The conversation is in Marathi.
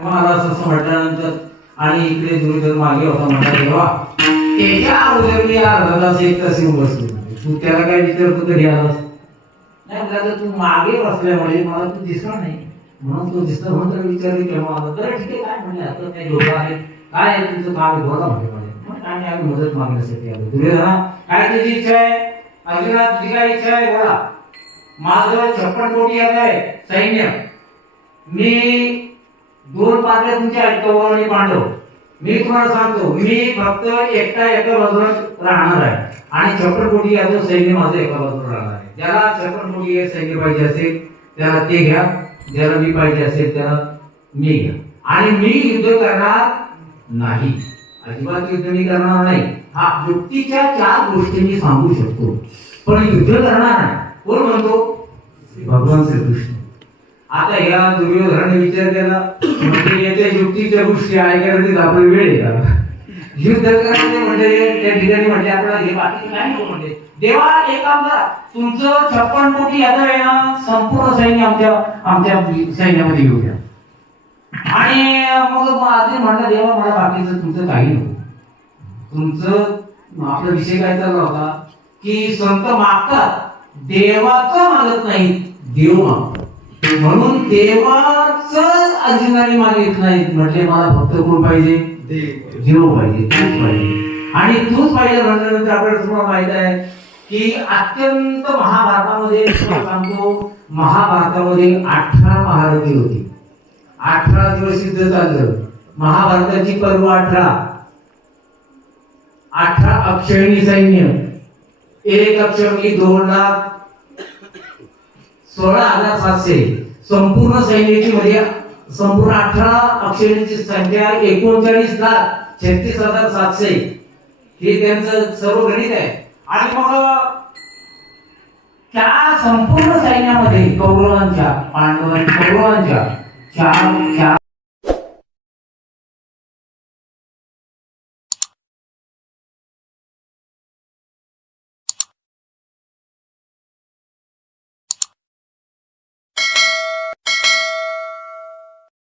मला असं म्हटल्यानंतर आणि इकडे दुर्योधन मागे होता म्हणा तेव्हा त्याच्या अगोदर मी अर्धा तास एक तास येऊन बसले तू त्याला काय विचारतो कधी आलास? नाही म्हटलं तू मागे बसल्यामुळे मला तू दिसला नाही. म्हणून तू दिसला म्हणून तर विचारले केव्हा आला तर ठीक आहे काय म्हणले आता काही लोक आहे काय आहे तुझं काम आहे बोला म्हणजे म्हणे काय आम्ही मदत मागण्यासाठी आलो. दुर्योधना काय तुझी इच्छा आहे? अर्जुना तुझी काय इच्छा आहे? बोला. माझं छप्पन कोटी आता आहे सैन्य. मी दोन पात्र तुमच्या आहेत कौरव आणि पांडव मी तुम्हाला सांगतो मी फक्त एकटा एका बाजूला राहणार आहे. आणि छप्पन कोटी यादव सैन्य माझं एका बाजूला राहणार आहे. ज्याला छप्पन हे सैन्य पाहिजे असेल त्याला ते घ्या. ज्याला मी पाहिजे असेल त्याला मी घ्या. आणि मी युद्ध करणार नाही. अजिबात युद्ध मी करणार नाही. हा युक्तीच्या चार गोष्टी मी सांगू शकतो. पण युद्ध करणार नाही. कोण म्हणतो? भगवान श्रीकृष्ण. आता या दुर्योधनाने विचार केला. म्हणजे याच्या युक्तीच्या गोष्टी ऐकायला आपण वेळ आहे का? युद्ध करायचे म्हणजे त्या ठिकाणी म्हणजे आपल्याला हे बाकी नाही हो म्हणजे देवा एक काम करा. तुमचं छप्पन कोटी यादव आहे ना संपूर्ण सैन्य आमच्या आमच्या सैन्यामध्ये येऊ द्या. आणि मग आधी म्हणलं देवा मला बाकीचं तुमचं काही नको तुमचं आपला विषय काय चालला होता? की संत मागतात देवाचं मागत नाही देव मागतात. म्हणून देवाच अर्जुनाने मागित नाही म्हटले मला फक्त कोण पाहिजे? देव. पाहिजे तूच पाहिजे. आणि तूच पाहिजे म्हटल्यानंतर आपल्याला तुम्हाला माहीत आहे की अत्यंत महाभारतामध्ये सांगतो महाभारतामध्ये अठरा महारथी होती. अठरा दिवस युद्ध चाललं महाभारताची पर्व अठरा. अठरा अक्षयणी सैन्य. एक अक्षरणी दोन लाख सोळा हजार सातशे. संपूर्ण सैन्याची म्हणजे संपूर्ण अठरा अक्षरांची संख्या एकोणचाळीस लाख छत्तीस हजार सातशे. हे त्यांचं सर्व गणित आहे. आणि मग त्या संपूर्ण सैन्यामध्ये कौरवांच्या पांडवांच्या कौरवांच्या चार चार